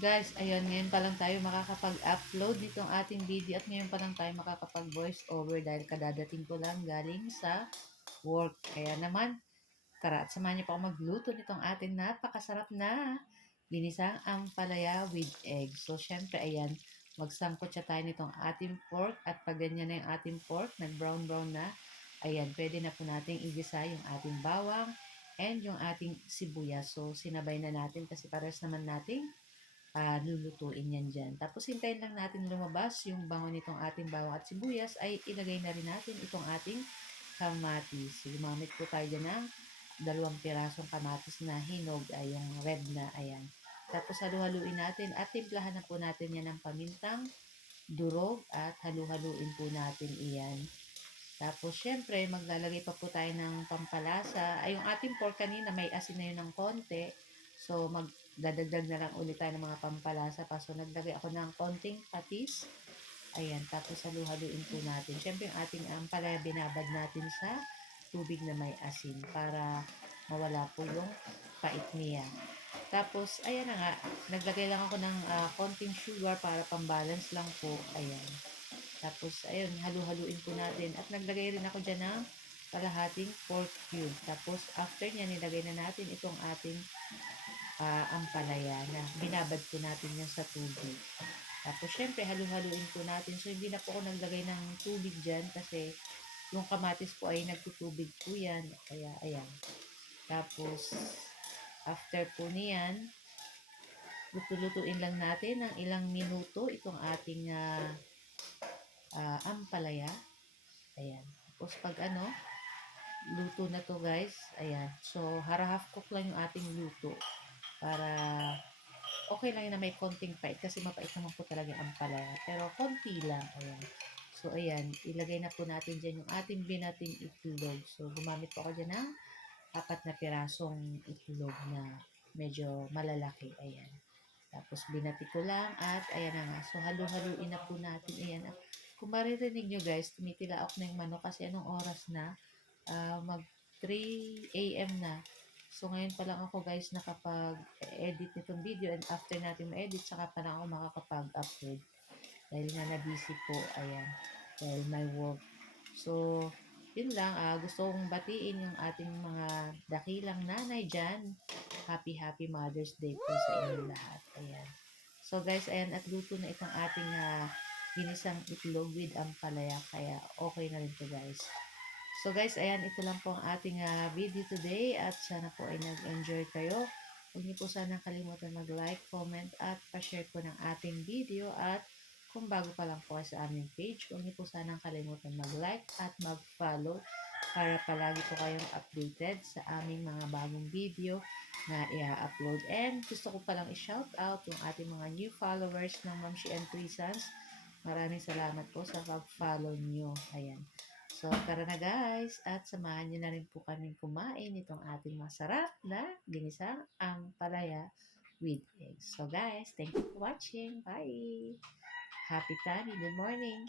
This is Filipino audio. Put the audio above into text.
Guys, ayun, ngayon pa lang tayo makakapag-upload nitong ating video at ngayon pa lang tayo makakapag-voice over dahil kadadating ko lang galing sa work. Kaya naman, tara at samahan niyo pa ako magluto nitong ating napakasarap na ginisang ampalaya with egg. So, syempre, ayan, magsangkot siya tayo nitong ating pork at pag ganyan na yung ating pork, nag-brown-brown na, ayan, pwede na po nating igisa yung ating bawang and yung ating sibuyas. So, sinabay na natin kasi pares naman nating lulutuin yan dyan. Tapos hintayin lang natin lumabas yung bango nitong ating bawang at sibuyas ay ilagay na rin natin itong ating kamatis. Gumamit po tayo dyan ng 2 pirasong kamatis na hinog ay yung red na ayan. Tapos halu-haluin natin at timplahan na po natin yan ng pamintang durog at halu-haluin po natin iyan. Tapos syempre maglalagay pa po tayo ng pampalasa. Ay yung ating pork kanina may asin na yun ng konti. So magdadagdag na lang ulit tayo ng mga pampalasa pa. So naglagay ako ng konting patis. Ayan, tapos halu-haluin po natin. Syempre yung ating ampalaya binabad natin sa tubig na may asin para mawala po yung pait niya. Tapos, ayan na nga, naglagay lang ako ng konting sugar para pambalance lang po. Ayan. Tapos, ayun, halu-haluin po natin. At naglagay rin ako dyan ng kalahating pork cube. Tapos, after niya, nilagay na natin itong ating ampalaya na binabad po natin yan sa tubig. Tapos, syempre, halu-haluin po natin. So, hindi na po ako naglagay ng tubig dyan kasi yung kamatis po ay nagtutubig po yan. Kaya, ayan. Tapos, after po niyan, luto-lutuin lang natin ng ilang minuto itong ating ampalaya. Ayan. Tapos pag luto na to guys. Ayan. So, half cook lang yung ating luto. Para okay lang yun na may konting pait. Kasi mapait naman po talaga yung ampalaya. Pero konti lang. Ayan. So, ayan. Ilagay na po natin dyan yung ating binating itlog. So, gumamit po ako dyan ng 4 na pirasong itlog na medyo malalaki. Ayan. Tapos binati ko lang at ayan na nga. So halu-haluin na po natin. Ayan. Kung maririnig nyo guys, tumitilaok na yung manok kasi anong oras na? Mag 3 a.m. na. So ngayon pa lang ako guys nakapag-edit nitong video and after natin ma-edit saka pa lang ako makakapag-upload. Dahil nga na-busy po. Ayan. Dahil my work. So yun lang. Gusto kong batiin yung ating mga dakilang nanay dyan. Happy Mother's Day po sa inyo lahat. Ayan. So guys, ayan at luto na itong ating ginisang itlog with ampalaya. Kaya okay na rin to guys. So guys, ayan ito lang po ang ating video today at sana po ay nag-enjoy kayo. Huwag niyo po sana kalimutan mag-like, comment at pa-share po ng ating video at kung bago pa lang po kayo sa aming page, huwag niyo po sana kalimutan mag-like at mag-follow para palagi po kayong updated sa aming mga bagong video na i-upload. And gusto ko palang i-shout out yung ating mga new followers ng Mamshi and Tuisans. Maraming salamat po sa pag-follow nyo. Ayan. So, tara na guys. At samahan nyo na rin po kaming kumain itong ating masarap na ginisang ampalaya with eggs. So guys, thank you for watching. Bye! Happy Tani. Good morning.